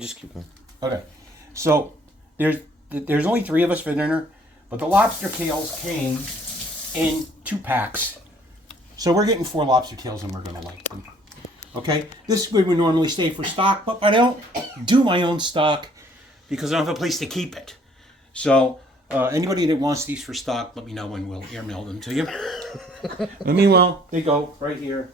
Just keep going. Okay. So there's only 3 of us for dinner, but the lobster tails came in 2 packs. So we're getting 4 lobster tails and we're going to like them. Okay? This would normally stay for stock, but I don't do my own stock because I don't have a place to keep it. So anybody that wants these for stock, let me know and we'll airmail them to you. But meanwhile, they go right here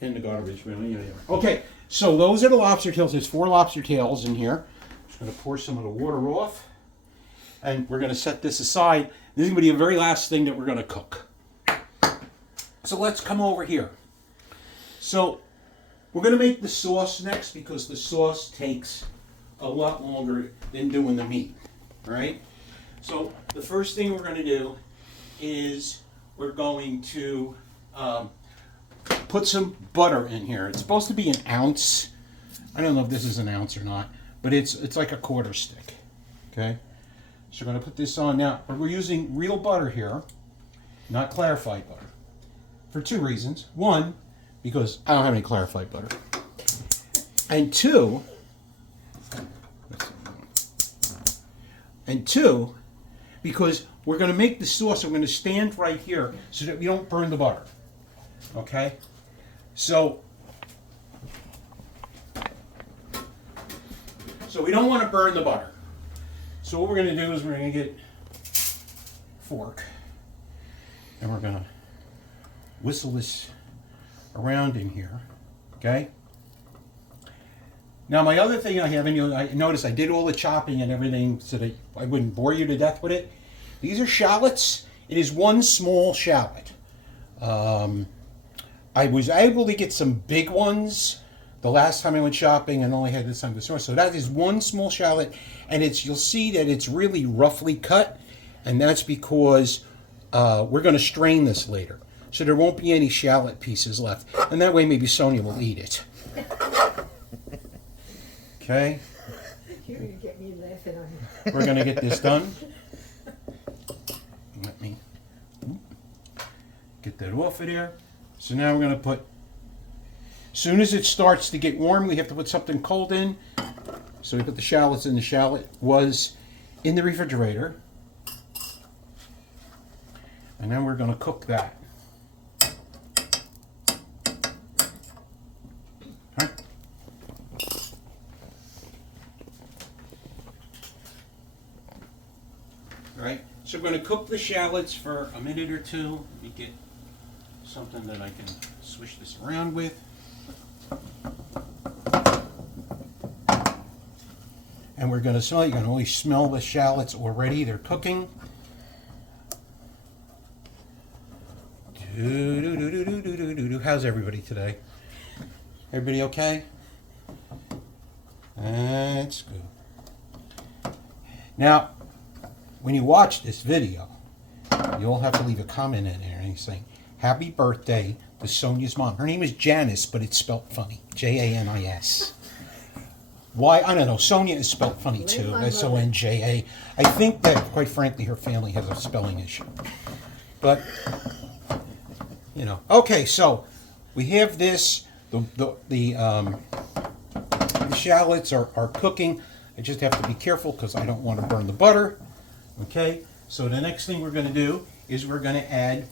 in the garbage bin. Okay, so those are the lobster tails. There's 4 lobster tails in here. Just going to pour some of the water off. And we're going to set this aside. This is going to be the very last thing that we're going to cook. So let's come over here. So we're going to make the sauce next because the sauce takes a lot longer than doing the meat. All right? So the first thing we're going to do is we're going to put some butter in here. It's supposed to be an ounce. I don't know if this is an ounce or not, but it's like a quarter stick. Okay? So we're going to put this on now. We're using real butter here, not clarified butter, for 2 reasons. 1, because I don't have any clarified butter. And 2, because we're going to make the sauce. I'm going to stand right here so that we don't burn the butter. Okay? So we don't want to burn the butter. So what we're going to do is we're going to get a fork and we're going to whistle this around in here. Okay? Now my other thing I have, and I notice I did all the chopping and everything so that I wouldn't bore you to death with it. These are shallots. It is 1 small shallot. I was able to get some big ones the last time I went shopping and only had this time to store. So that is 1 small shallot, and you'll see that it's really roughly cut, and that's because we're going to strain this later. So there won't be any shallot pieces left. And that way maybe Sonia will eat it. Okay? You're going to get me laughing on you. We're going to get this done. Let me get that off of there. So now we're going to put, as soon as it starts to get warm, we have to put something cold in. So we put the shallots in. The shallot was in the refrigerator. And then we're going to cook that. Okay. All right. So we're going to cook the shallots for a minute or 2. Let me get something that I can swish this around with. And we're going to smell, you can always smell the shallots already, they're cooking. How's everybody today? Everybody okay? That's good. Now, when you watch this video, you'll have to leave a comment in there and saying, happy birthday to Sonia's mom. Her name is Janice, but it's spelled funny. Janis. Why? I don't know. Sonia is spelled funny too. Sonja. I think that, quite frankly, her family has a spelling issue. But, you know. Okay, so we have this. The shallots are cooking. I just have to be careful because I don't want to burn the butter. Okay, so the next thing we're going to do is we're going to add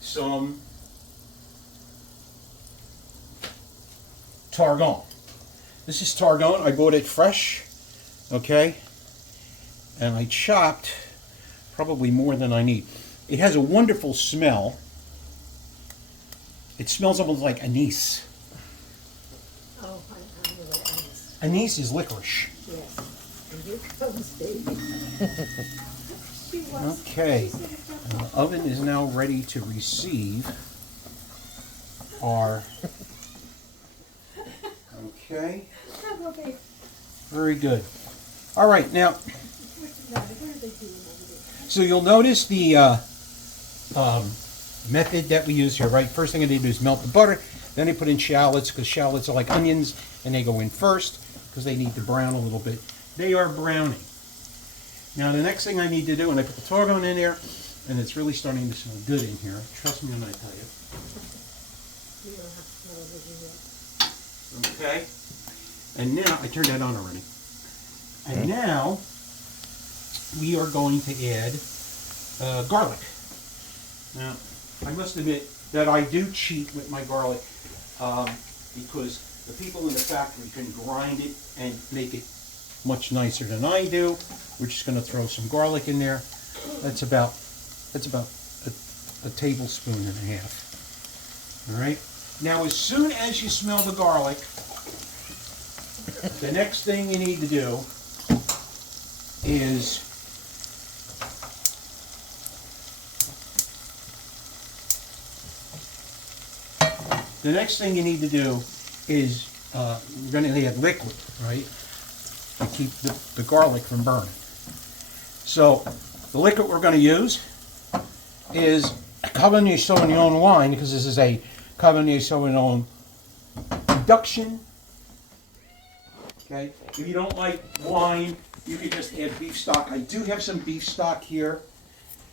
some tarragon. This is tarragon. I bought it fresh, okay, and I chopped probably more than I need. It has a wonderful smell. It smells almost like anise. Oh, I know what it is. Anise is licorice. Yes. And here comes baby. Okay, and the oven is now ready to receive our, okay, very good. All right, now, so you'll notice the method that we use here, right? First thing I did is melt the butter, then I put in shallots, because shallots are like onions, and they go in first, because they need to brown a little bit. They are browning. Now the next thing I need to do, and I put the tarragon in there, and it's really starting to smell good in here. Trust me when I tell you. You don't have to smell it yet. Okay. And now, I turned that on already. And now, we are going to add garlic. Now, I must admit that I do cheat with my garlic because the people in the factory can grind it and make it much nicer than I do. We're just going to throw some garlic in there. That's about a tablespoon and a half. All right. Now, as soon as you smell the garlic, the next thing you need to do is we're going to add liquid, right, to keep the garlic from burning. So the liquid we're going to use is Cabernet Sauvignon wine, because this is a Cabernet Sauvignon reduction. Okay, if you don't like wine, you can just add beef stock. I do have some beef stock here,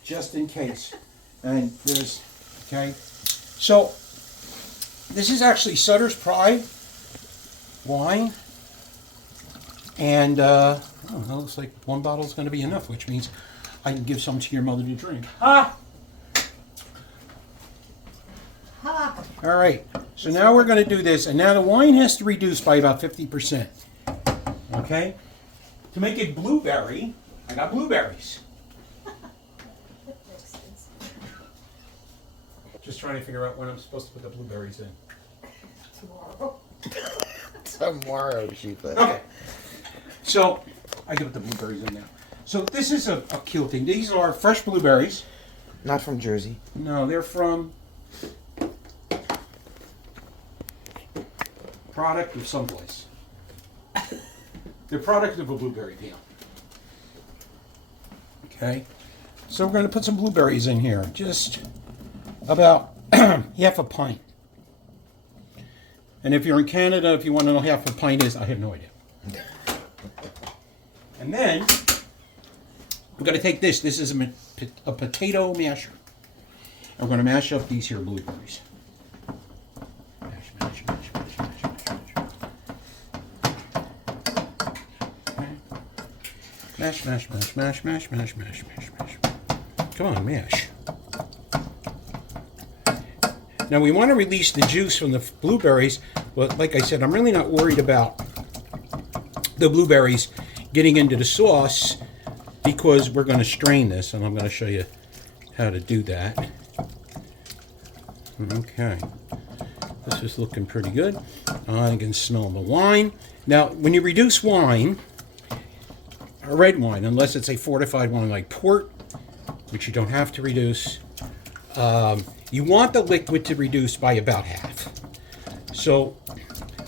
just in case. And there's, okay, so this is actually Sutter's Pride wine, and it looks like one bottle is going to be enough, which means I can give some to your mother to drink. Ha! Ha! All right, so now we're going to do this, and now the wine has to reduce by about 50%. Okay? To make it blueberry, I got blueberries. Makes sense. Just trying to figure out when I'm supposed to put the blueberries in. Tomorrow. Tomorrow, she put. Okay. So, I can put the blueberries in now. So, this is a cute thing. These are fresh blueberries. Not from Jersey. No, they're from product of someplace. They're product of a blueberry field. Okay. So, we're going to put some blueberries in here. Just about half a pint. And if you're in Canada, if you want to know half a pint is, I have no idea. And then, we're going to take this. This is a potato masher. And we're going to mash up these here blueberries. Mash, mash, mash, mash, mash, mash, mash. Okay. Mash, mash, mash, mash, mash, mash, mash, mash, mash. Come on, mash. Now we want to release the juice from the blueberries, but like I said, I'm really not worried about the blueberries getting into the sauce because we're going to strain this, and I'm going to show you how to do that. Okay, this is looking pretty good. I can smell the wine. Now, when you reduce wine, a red wine, unless it's a fortified wine like port, which you don't have to reduce, you want the liquid to reduce by about half. So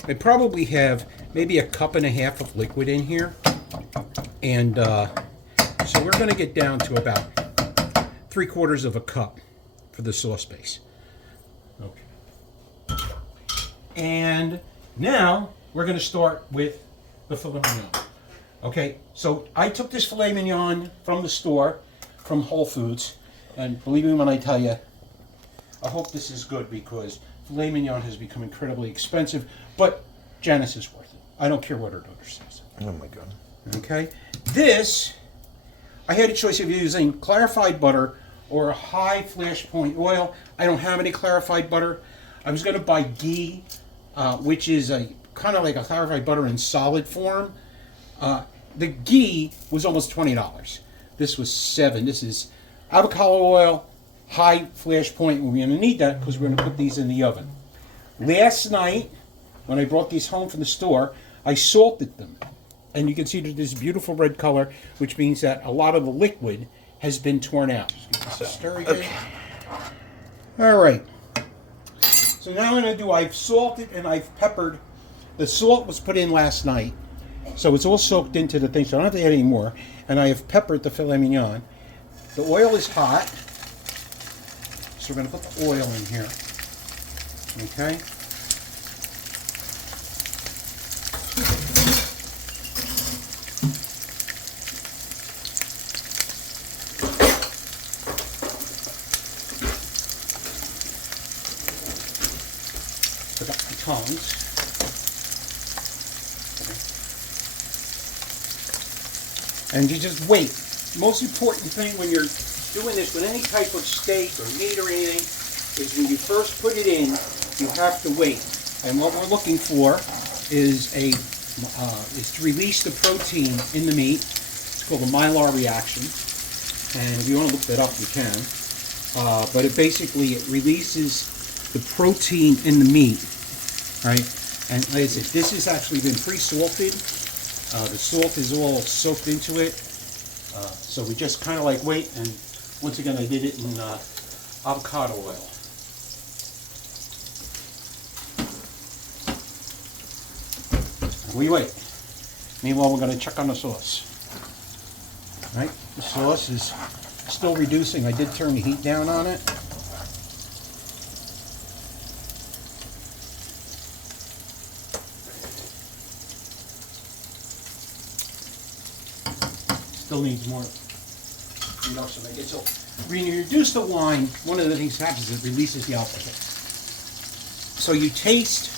I probably have maybe a cup and a half of liquid in here. And so we're going to get down to about 3/4 of a cup for the sauce base. Okay. And now we're going to start with the filet mignon. Okay, so I took this filet mignon from the store, from Whole Foods. And believe me when I tell you, I hope this is good because filet mignon has become incredibly expensive, but Janice is worth it. I don't care what her daughter says. Oh my god. Okay? This, I had a choice of using clarified butter or a high flash point oil. I don't have any clarified butter. I was going to buy ghee, which is a kind of like a clarified butter in solid form. The ghee was almost $20. This was $7. This is avocado oil, high flash point. We're going to need that because we're going to put these in the oven. Last night, when I brought these home from the store, I salted them. And you can see that this beautiful red color, which means that a lot of the liquid has been torn out. Stir again. Okay. All right. So now I'm going to do, I've salted and I've peppered. The salt was put in last night. So it's all soaked into the thing, so I don't have to add any more. And I have peppered the filet mignon. The oil is hot. So we're going to put the oil in here. Okay. I got my tongs. And you just wait. Most important thing when you're doing this with any type of steak or meat or anything is when you first put it in, you have to wait. And what we're looking for is to release the protein in the meat. It's called a Maillard reaction. And if you want to look that up, you can. But it basically releases the protein in the meat, right? And like I said, this has actually been pre-salted. The salt is all soaked into it. So we just kind of like wait, and once again I did it in avocado oil. And we wait. Meanwhile, we're going to check on the sauce. Right? The sauce is still reducing. I did turn the heat down on it. Still needs more to make it. So when you reduce the wine, one of the things that happens is it releases the alcohol. So you taste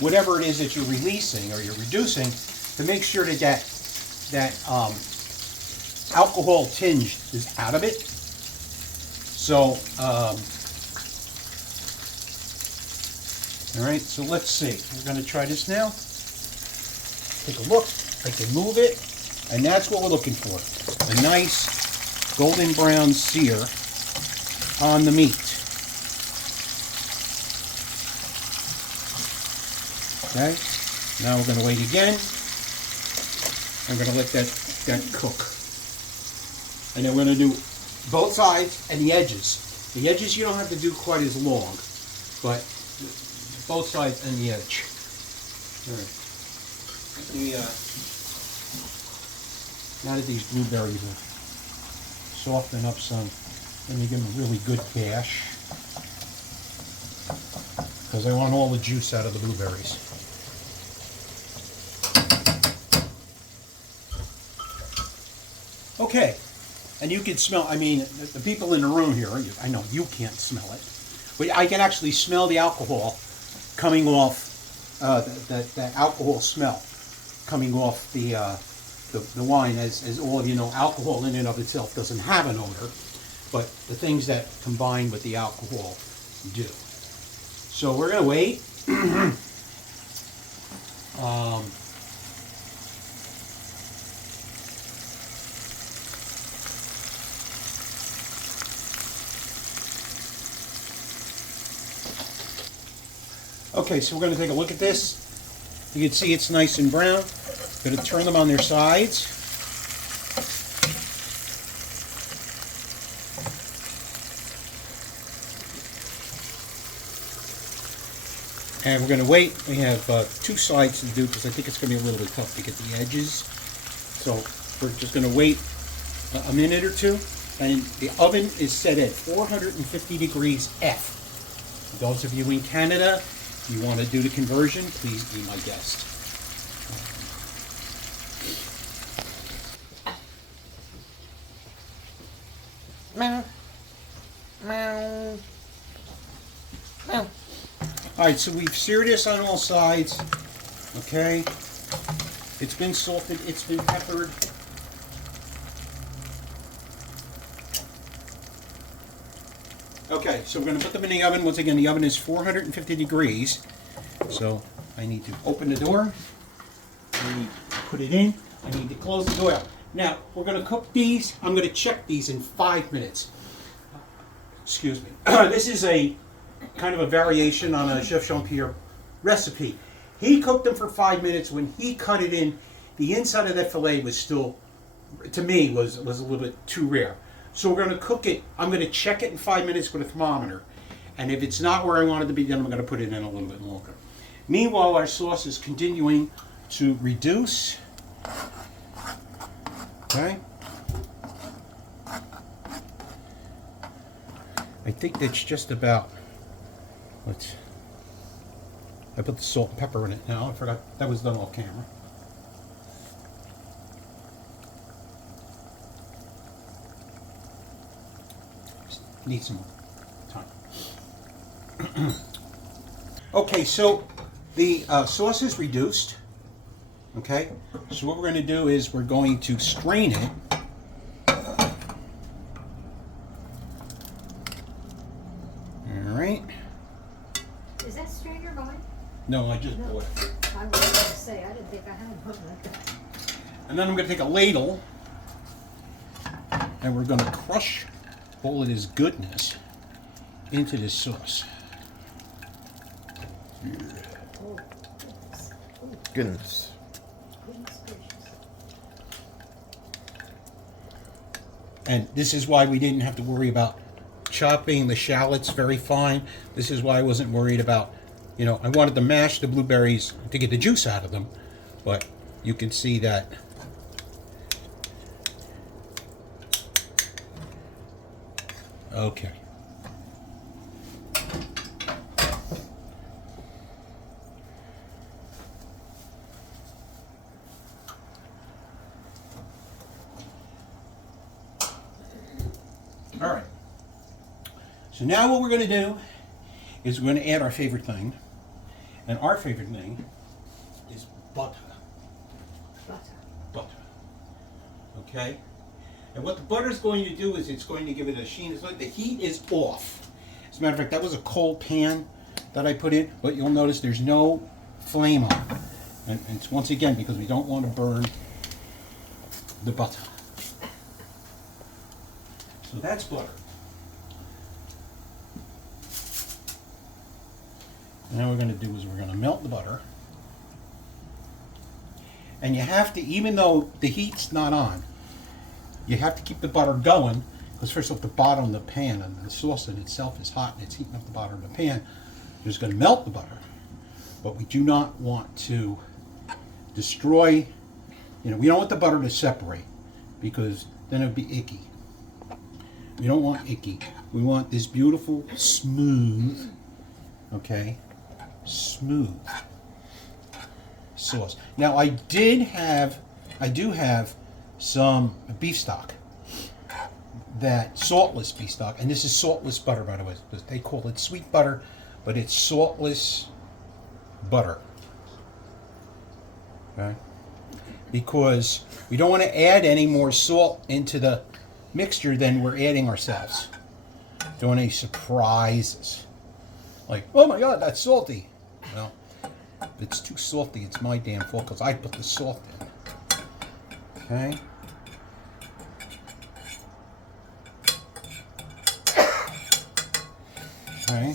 whatever it is that you're releasing or you're reducing to make sure that that alcohol tinge is out of it. So all right, so let's see. We're going to try this now. Take a look. I can move it. And that's what we're looking for. A nice golden brown sear on the meat. Okay, now we're going to wait again. I'm going to let that cook. And then we're going to do both sides and the edges. The edges you don't have to do quite as long, but both sides and the edge. All right. Now that these blueberries are softening up some, let me give them a really good bash, because I want all the juice out of the blueberries. Okay, and you can smell, I mean, the people in the room here, I know you can't smell it, but I can actually smell the alcohol coming off, that alcohol smell coming off the wine. As all of you know, alcohol in and of itself doesn't have an odor, but the things that combine with the alcohol do. So we're going to wait. Okay, so we're going to take a look at this. You can see it's nice and brown. Going to turn them on their sides. And we're going to wait. We have two sides to do because I think it's going to be a little bit tough to get the edges. So we're just going to wait a minute or two. And the oven is set at 450 degrees F. For those of you in Canada, if you want to do the conversion, please be my guest. Meow. Meow. Meow. Alright, so we've seared this on all sides. Okay. It's been salted, it's been peppered. Okay, so we're going to put them in the oven. Once again, the oven is 450 degrees. So I need to open the door. I need to put it in. I need to close the door. Now, we're going to cook these. I'm going to check these in 5 minutes. Excuse me. This is a kind of a variation on a Chef Jean-Pierre recipe. He cooked them for 5 minutes. When he cut it in, the inside of that filet was still, to me, was a little bit too rare. So we're going to cook it. I'm going to check it in 5 minutes with a thermometer. And if it's not where I want it to be, then I'm going to put it in a little bit longer. Meanwhile, our sauce is continuing to reduce. Okay. I think that's just about, I put the salt and pepper in it now. I forgot, that was done off camera. Need some more time. Okay, so the sauce is reduced. Okay, so what we're going to do is we're going to strain it. All right. Is that strainer mine? No, I just No. bought it. I was going to say, I didn't think I had one like that. And then I'm going to take a ladle and we're going to crush all of this goodness into this sauce. Oh, goodness. Oh, Goodness. goodness gracious. And this is why we didn't have to worry about chopping the shallots very fine. This is why I wasn't worried about, I wanted to mash the blueberries to get the juice out of them. But you can see that okay. All right. So now what we're going to do is we're going to add our favorite thing. And our favorite thing is butter. Butter. Butter. Okay? And what the butter is going to do is it's going to give it a sheen. It's like the heat is off. As a matter of fact, that was a cold pan that I put in, but you'll notice there's no flame on. And it's once again because we don't want to burn the butter. So that's butter. Now what we're going to do is we're going to melt the butter. And you have to, even though the heat's not on, you have to keep the butter going because first off the bottom of the pan and the sauce in itself is hot and it's heating up the bottom of the pan. You're just going to melt the butter. But we do not want to destroy, we don't want the butter to separate because then it would be icky. We don't want icky. We want this beautiful, smooth, okay, smooth sauce. Now I do have some beef stock, that saltless beef stock, and this is saltless butter, by the way. They call it sweet butter, but it's saltless butter. Okay, because we don't want to add any more salt into the mixture than we're adding ourselves. Don't want any surprises. Like, oh my God, that's salty. Well, if it's too salty, it's my damn fault because I put the salt in. Okay. Okay.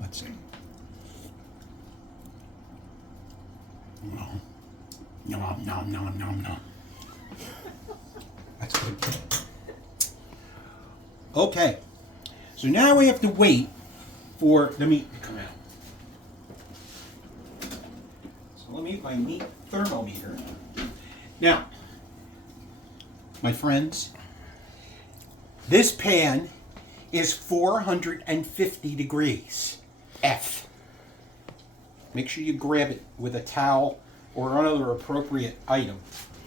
Let's see. No. That's good. Okay. So now we have to wait for the meat to come out. So let me get my meat thermometer. Now, my friends, this pan is 450 degrees F. Make sure you grab it with a towel or another appropriate item.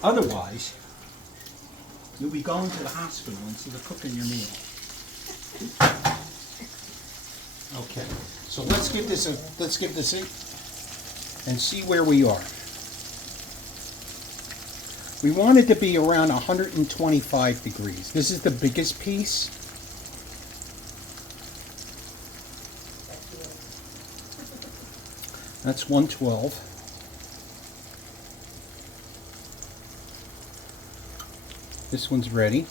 Otherwise, you'll be going to the hospital instead of cooking your meal. Okay, so let's give this a and see where we are. We want it to be around 125 degrees. This is the biggest piece. That's 112. This one's ready.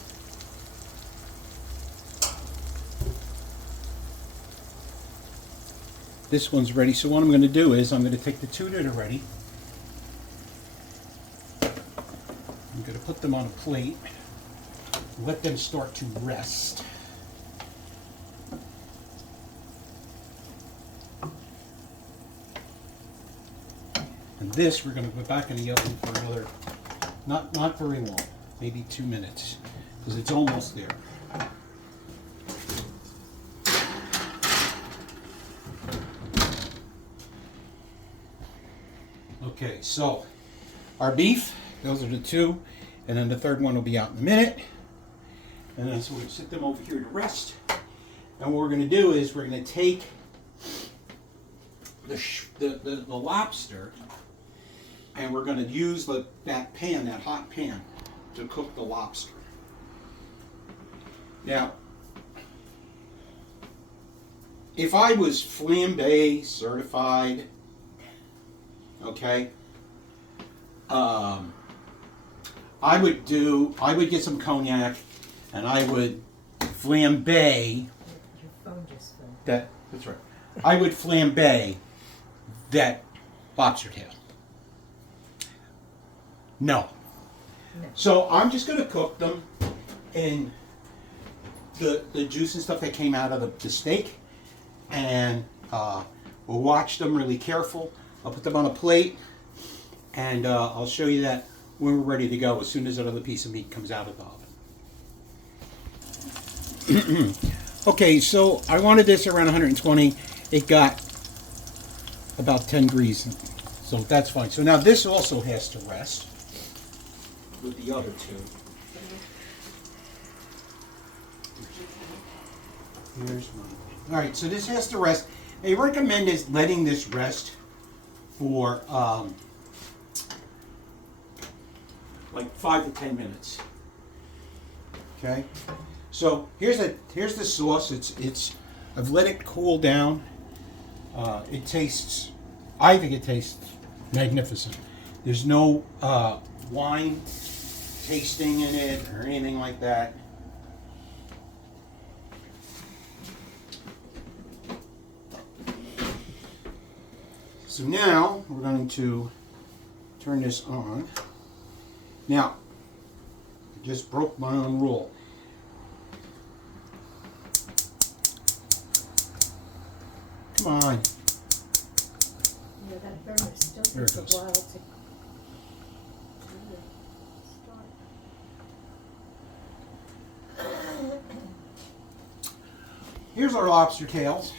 This one's ready. So what I'm going to do is I'm going to take the two that are ready. I'm going to put them on a plate. Let them start to rest. And this we're going to put back in the oven for another, not very long, maybe 2 minutes, because it's almost there. Okay, so our beef, those are the two, and then the third one will be out in a minute. And then so we'll sit them over here to rest. And what we're going to do is we're going to take the lobster, and we're going to use that pan, that hot pan, to cook the lobster. Now, if I was flambe certified, okay, I would get some cognac, and I would flambe Your phone just fell. that's right. I would flambe that lobster tail. No. So I'm just going to cook them in the juice and stuff that came out of the steak, and we'll watch them really careful. I'll put them on a plate, and I'll show you that when we're ready to go, as soon as that other piece of meat comes out of the oven. Okay, so I wanted this around 120. It got about 10 degrees, so that's fine. So now this also has to rest with the other two. Here's one. All right, so this has to rest. They recommend is letting this rest for like 5 to 10 minutes. Okay. So here's the sauce. I've let it cool down. It tastes. I think it tastes magnificent. There's no wine tasting in it or anything like that. So now we're going to turn this on. Now, I just broke my own rule. Come on. Yeah, that burner still Here it takes a goes. while to start. Here's our lobster tails.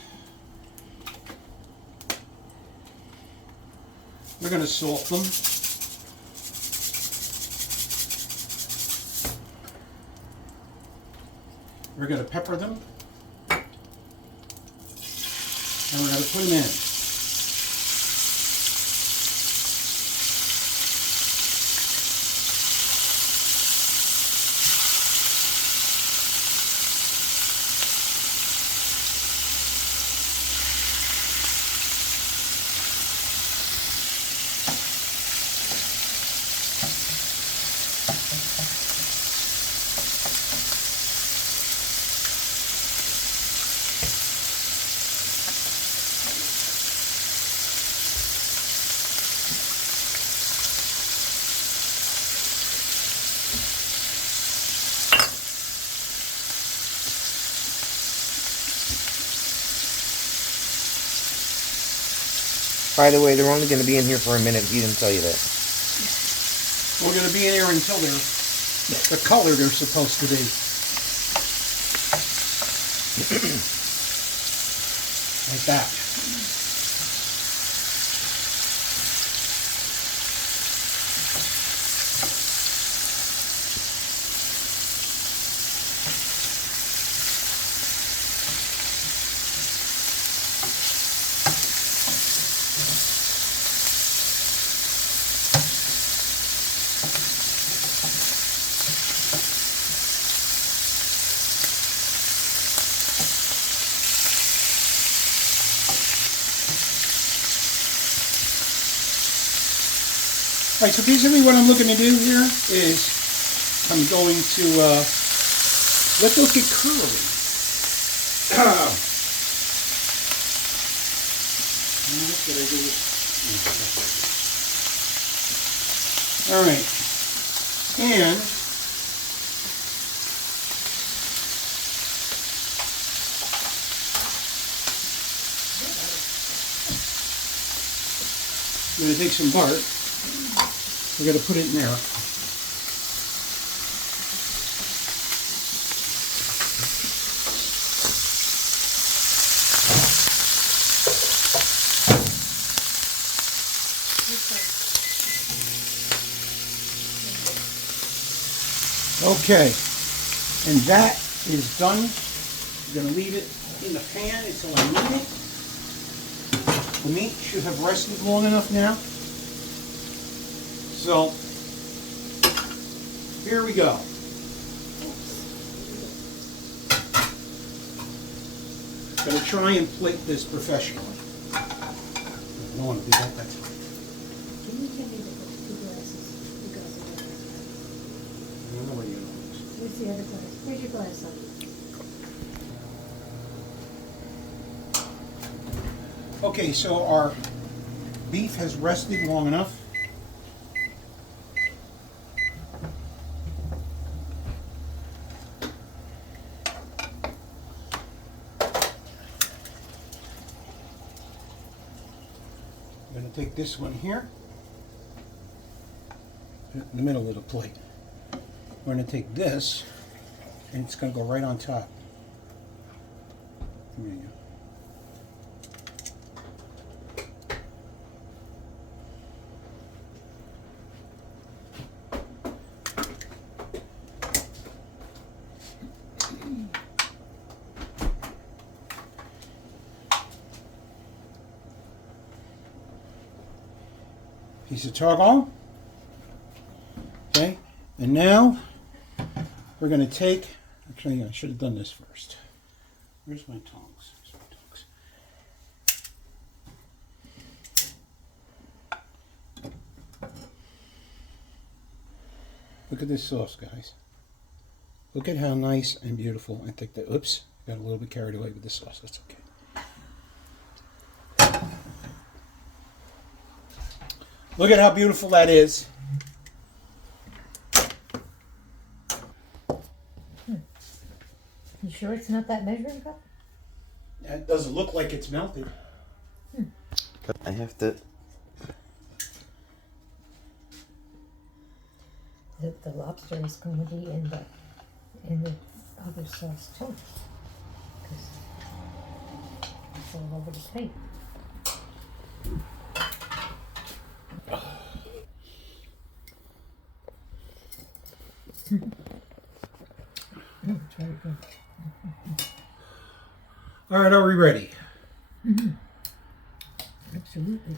We're going to salt them. We're going to pepper them. And we're going to put them in. By the way, they're only going to be in here for a minute. He didn't tell you that. We're going to be in here until they're the color they're supposed to be. Like that. All right, so basically what I'm looking to do here is I'm going to let those get curly. All right, and I'm going to take some bark. We're going to put it in there. Okay, and that is done. I'm going to leave it in the pan until I need it. The meat should have rested long enough now. So, here we go. I'm going to try and plate this professionally. I don't want to do that. That's Can you give me the two glasses? The glasses. I don't know where you are. Where's the other glass? Where's your glass on? Okay, so our beef has rested long enough. I'm going to take this one here, in the middle of the plate. We're going to take this, and it's going to go right on top. There you go. Piece of targon. Okay, and now we're going to take, actually I should have done this first. Where's my tongs? Where's my tongs? Look at this sauce, guys. Look at how nice and beautiful. I think that, oops, got a little bit carried away with the sauce. That's okay. Look at how beautiful that is. You sure it's not that measuring cup? It doesn't look like it's melted. I have to. The lobster is going to be in the other sauce too, because it's all over the plate. It's very good. All right, are we ready? Absolutely.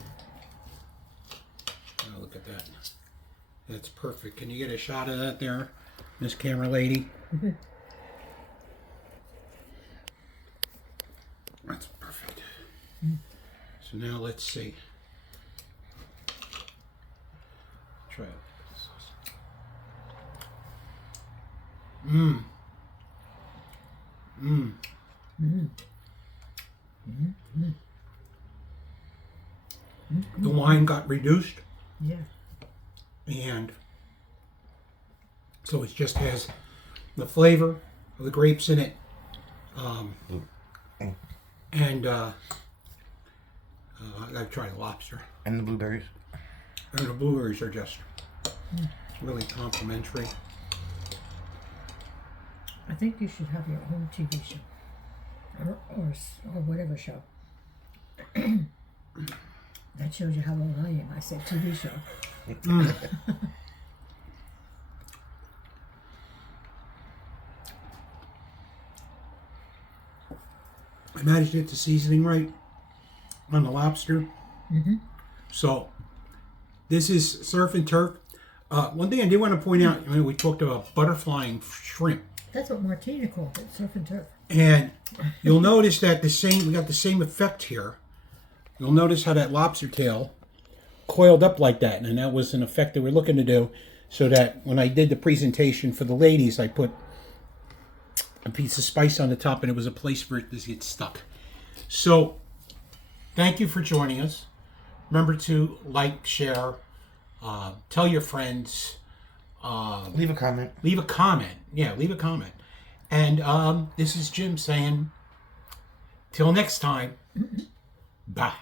Oh, look at that. That's perfect. Can you get a shot of that there, Miss Camera Lady? That's perfect. So now let's see. Try it. Mmm. Mmm. The wine got reduced, Yeah. and so it just has the flavor of the grapes in it, and I've tried the lobster, And the blueberries. and the blueberries are just really complimentary. I think you should have your own TV show, or whatever show. That shows you how old I am. I said TV show. I managed to get the seasoning right on the lobster. So this is surf and turf. One thing I did want to point out, we talked about butterflying shrimp. That's what Martina called it, surf and turf. And you'll notice that we got the same effect here. You'll notice how that lobster tail coiled up like that. And that was an effect that we're looking to do, so that when I did the presentation for the ladies, I put a piece of spice on the top and it was a place for it to get stuck. So thank you for joining us. Remember to like, share, tell your friends. Leave a comment. Leave a comment. Yeah, leave a comment. And this is Jim saying, till next time, bye.